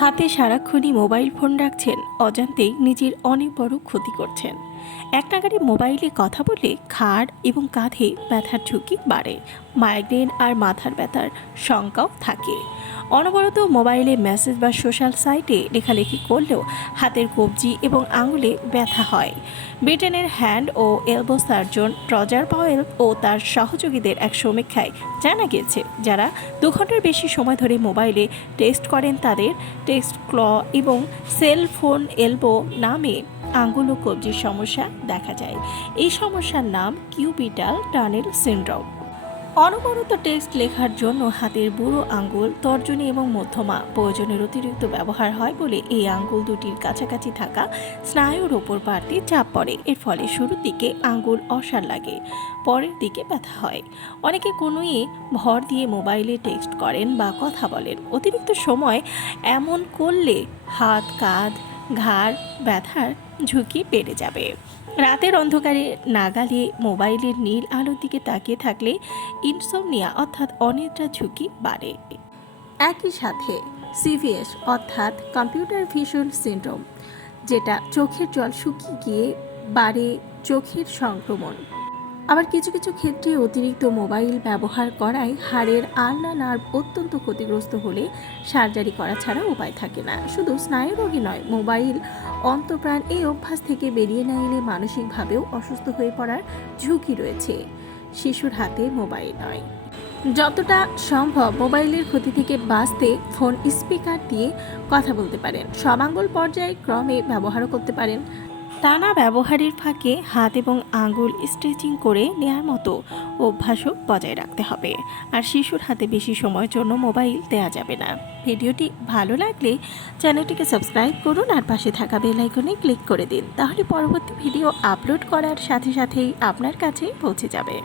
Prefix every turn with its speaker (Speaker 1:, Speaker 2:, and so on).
Speaker 1: হাতে সারাক্ষণই mobile phone রাখছেন অজান্তেই নিজের অনেক বড় ক্ষতি করছেন। এক নাগারে মোবাইলে কথা বলে খাড় এবং কাঁধে ব্যথার ঝুঁকি বাড়ে মাইগ্রেন আর মাথার ব্যথার শঙ্কাও থাকে। অনবরত মোবাইলে মেসেজ বা সোশ্যাল সাইটে লেখালেখি করলেও হাতের কবজি এবং আঙুলে ব্যথা হয়। ব্রিটেনের হ্যান্ড ও এলবো সার্জন রজার পাওয়েল ও তার সহযোগীদের এক সমীক্ষায় জানা গেছে যারা দু ঘণ্টার বেশি সময় ধরে মোবাইলে টেস্ট করেন তাদের টেক্সট ক্ল এবং সেল ফোন এলবো নামে আঙ্গুল ও কবজির সমস্যা দেখা যায়। এই সমস্যার নাম কিউবিটাল টানেল সিনড্রোম অনবরত টেক্সট লেখার জন্য হাতের বুড়ো আঙ্গুল, তর্জনী এবং মধ্যমা প্রয়োজনের অতিরিক্ত ব্যবহার হয় বলে এই আঙ্গুল দুটির কাছাকাছি থাকা স্নায়ুর ওপর বাড়তি চাপ পড়ে। এর ফলে শুরুর দিকে আঙ্গুল অসার লাগে, পরের দিকে ব্যথা হয়। অনেকে কোনোই ভর দিয়ে মোবাইলে টেক্সট করেন বা কথা বলেন। অতিরিক্ত সময় এমন করলে হাত, কাঁধ, ঘাড় ব্যথার ঝুঁকি বেড়ে যাবে। রাতের অন্ধকারে নাগালে মোবাইলের নীল আলোর দিকে তাকিয়ে থাকলে ইনসোমনিয়া অর্থাৎ অনেকটা ঝুঁকি বাড়ে। একই সাথে সিভিএস অর্থাৎ কম্পিউটার ভিশন সিন্ড্রোম, যেটা চোখের জল শুকিয়ে গিয়ে বাড়ে চোখের সংক্রমণ। আবার কিছু কিছু ক্ষেত্রে অতিরিক্ত মোবাইল ব্যবহার করায় হাড়ের আলনা নার্ভ অত্যন্ত ক্ষতিগ্রস্ত হলে সার্জারি করা ছাড়া উপায় থাকে না। শুধু স্নায়ু স্নায়ুরোগী নয়, মোবাইল অন্তপ্রাণ এই অভ্যাস থেকে বেরিয়ে না এলে মানসিকভাবেও অসুস্থ হয়ে পড়ার ঝুঁকি রয়েছে। শিশুর হাতে মোবাইল নয়। যতটা সম্ভব মোবাইলের ক্ষতি থেকে বাঁচতে ফোন স্পিকার দিয়ে কথা বলতে পারেন। সমাঙ্গল পর্যায়ে ক্রমে ব্যবহারও করতে পারেন। টানা ব্যবহারের ফাঁকে হাত এবং আঙুল স্ট্রেচিং করে নেয়ার মতো অভ্যাসও বজায় রাখতে হবে। আর শিশুর হাতে বেশি সময়ের জন্য মোবাইল দেওয়া যাবে না। ভিডিওটি ভালো লাগলে চ্যানেলটিকে সাবস্ক্রাইব করুন আর পাশে থাকা বেলাইকনে ক্লিক করে দিন। তাহলে পরবর্তী ভিডিও আপলোড করার সাথে সাথেই আপনার কাছে পৌঁছে যাবে।